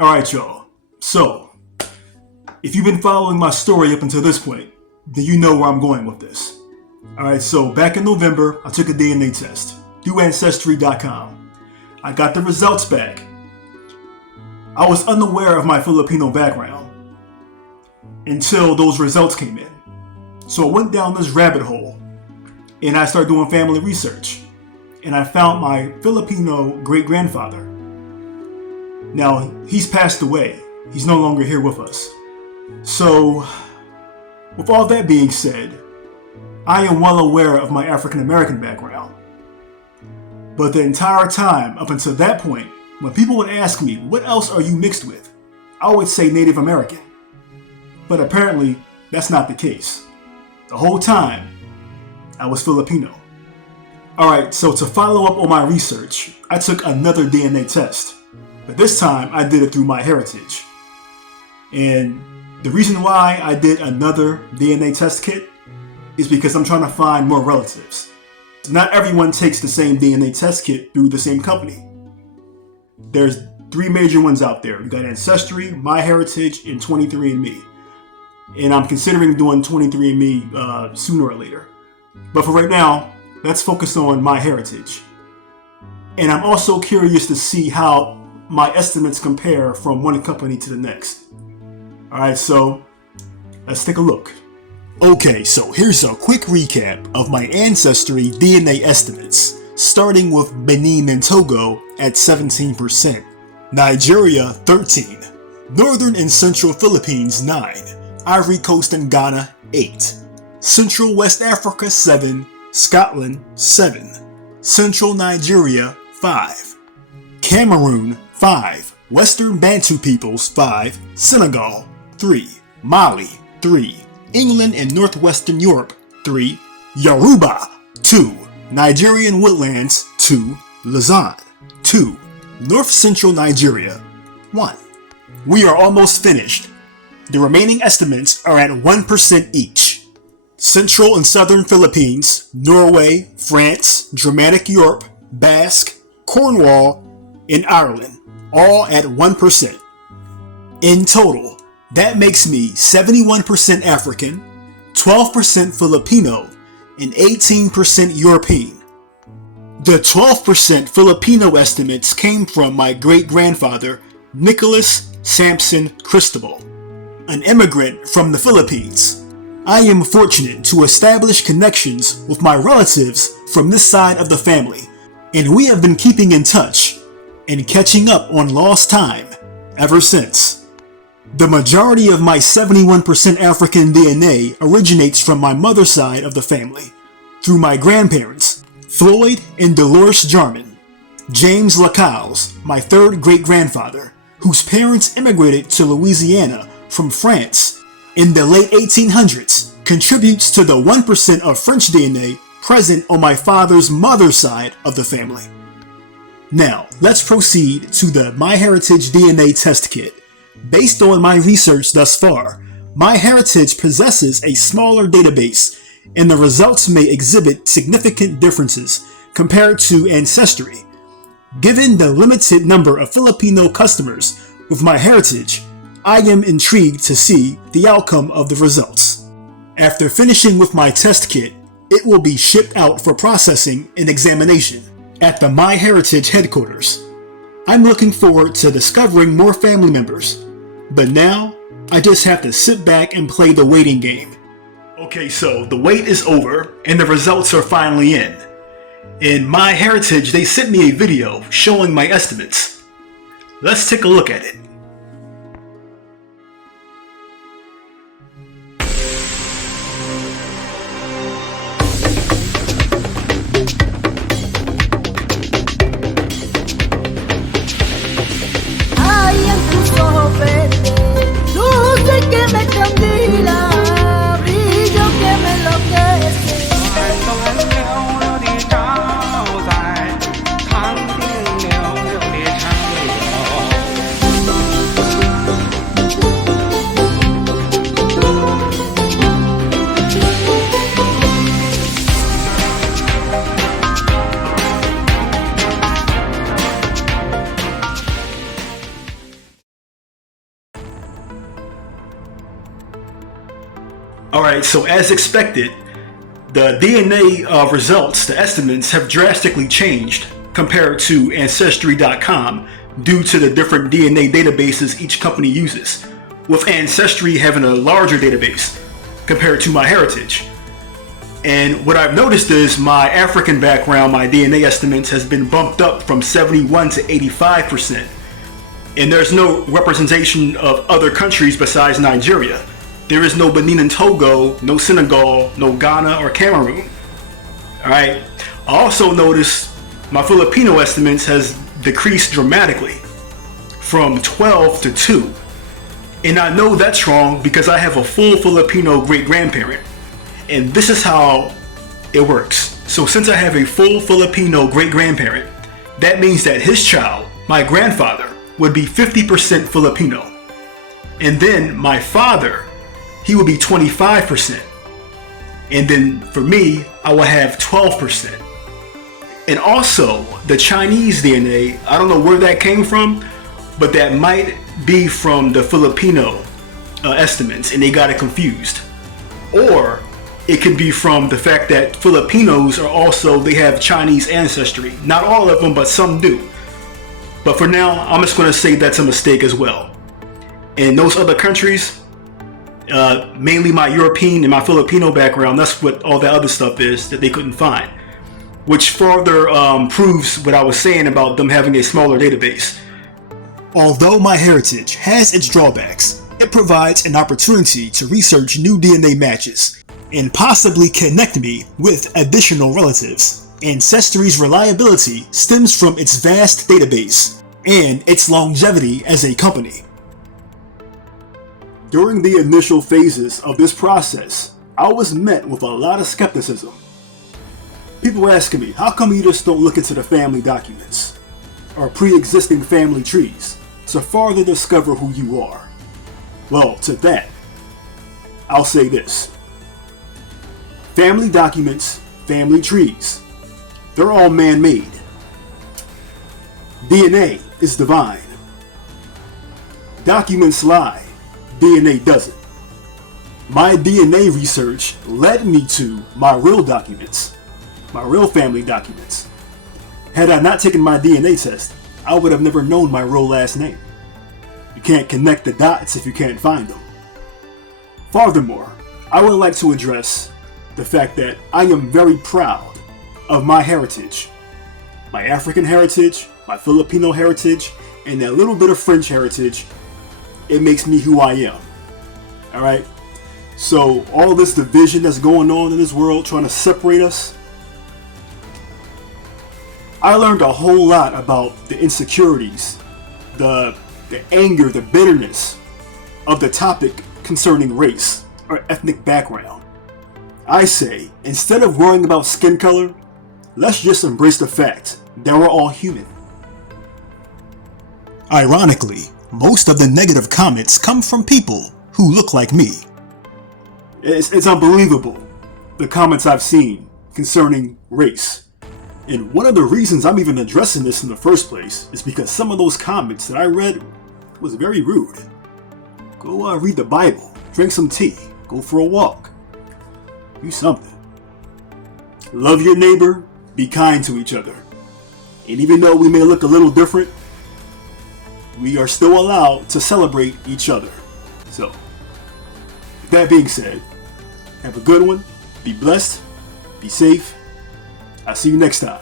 Alright, y'all. So, if you've been following my story up until this point, then you know where I'm going with this. Alright, so back in November, I took a DNA test through Ancestry.com. I got the results back. I was unaware of my Filipino background until those results came in. So I went down this rabbit hole and I started doing family research. And I found my Filipino great-grandfather. Now, he's passed away. He's no longer here with us. So, with all that being said, I am well aware of my African-American background. But the entire time, up until that point, when people would ask me, what else are you mixed with? I would say Native American. But apparently, that's not the case. The whole time, I was Filipino. Alright, so to follow up on my research, I took another DNA test. But this time, I did it through My Heritage. And the reason why I did another DNA test kit is because I'm trying to find more relatives. Not everyone takes the same DNA test kit through the same company. There's 3 major ones out there. You got Ancestry, My Heritage, and 23andMe. And I'm considering doing 23andMe sooner or later. But for right now, let's focus on My Heritage. And I'm also curious to see how my estimates compare from one company to the next. Alright, so let's take a look. Okay, so here's a quick recap of my Ancestry DNA estimates, starting with Benin and Togo at 17%, Nigeria 13, Northern and Central Philippines 9, Ivory Coast and Ghana 8, Central West Africa 7, Scotland 7, Central Nigeria 5, Cameroon 5, Western Bantu peoples 5, Senegal 3, Mali 3, England and Northwestern Europe 3, Yoruba 2, Nigerian Woodlands 2, Lausanne 2, North Central Nigeria 1. We are almost finished. The remaining estimates are at 1% each. Central and Southern Philippines, Norway, France, Germanic Europe, Basque, Cornwall, and Ireland, all at 1%. In total, that makes me 71% African, 12% Filipino, and 18% European. The 12% Filipino estimates came from my great-grandfather, Nicholas Sampson Cristobal, an immigrant from the Philippines. I am fortunate to establish connections with my relatives from this side of the family, and we have been keeping in touch and catching up on lost time ever since. The majority of my 71% African DNA originates from my mother's side of the family, through my grandparents, Floyd and Dolores Jarman. James Lacals, my third great-grandfather, whose parents immigrated to Louisiana from France in the late 1800s, contributes to the 1% of French DNA present on my father's mother's side of the family. Now, let's proceed to the My Heritage DNA test kit. Based on my research thus far, My Heritage possesses a smaller database, and the results may exhibit significant differences compared to Ancestry. Given the limited number of Filipino customers with My Heritage, I am intrigued to see the outcome of the results. After finishing with my test kit, it will be shipped out for processing and examination at the My Heritage headquarters. I'm looking forward to discovering more family members, but now I just have to sit back and play the waiting game. Okay, so the wait is over and the results are finally in. In My Heritage, they sent me a video showing my estimates. Let's take a look at it. Alright, so as expected, the DNA results, the estimates, have drastically changed compared to Ancestry.com due to the different DNA databases each company uses, with Ancestry having a larger database compared to MyHeritage. And what I've noticed is my African background, my DNA estimates has been bumped up from 71 to 85%. And there's no representation of other countries besides Nigeria. There is no Benin and Togo, no Senegal, no Ghana or Cameroon. Alright. I also noticed my Filipino estimates has decreased dramatically from 12 to 2. And I know that's wrong because I have a full Filipino great-grandparent. And this is how it works. So since I have a full Filipino great-grandparent, that means that his child, my grandfather, would be 50% Filipino. And then my father, he would be 25%. And then for me, I will have 12%. And also, the Chinese DNA, I don't know where that came from, but that might be from the Filipino estimates and they got it confused. Or it could be from the fact that Filipinos are also, they have Chinese ancestry. Not all of them, but some do. But for now, I'm just going to say that's a mistake as well. And those other countries, mainly my European and my Filipino background, that's what all that other stuff is that they couldn't find. Which further proves what I was saying about them having a smaller database. Although MyHeritage has its drawbacks, it provides an opportunity to research new DNA matches and possibly connect me with additional relatives. Ancestry's reliability stems from its vast database and its longevity as a company. During the initial phases of this process, I was met with a lot of skepticism. People asking me, how come you just don't look into the family documents or pre-existing family trees to farther discover who you are? Well, to that, I'll say this. Family documents, family trees, they're all man-made. DNA is divine. Documents lie, DNA doesn't. My DNA research led me to my real documents, my real family documents. Had I not taken my DNA test, I would have never known my real last name. You can't connect the dots if you can't find them. Furthermore, I would like to address the fact that I am very proud of my heritage, my African heritage, my Filipino heritage, and that little bit of French heritage. It makes me who I am. Alright? So all this division that's going on in this world, trying to separate us, I learned a whole lot about the insecurities, the anger, the bitterness of the topic concerning race or ethnic background. I say, instead of worrying about skin color, let's just embrace the fact that we're all human. Ironically, most of the negative comments come from people who look like me. It's unbelievable, the comments I've seen concerning race. And one of the reasons I'm even addressing this in the first place is because some of those comments that I read was very rude. Go read the Bible, drink some tea, go for a walk, do something. Love your neighbor, be kind to each other. And even though we may look a little different, we are still allowed to celebrate each other. So, with that being said, have a good one, be blessed, be safe. I'll see you next time.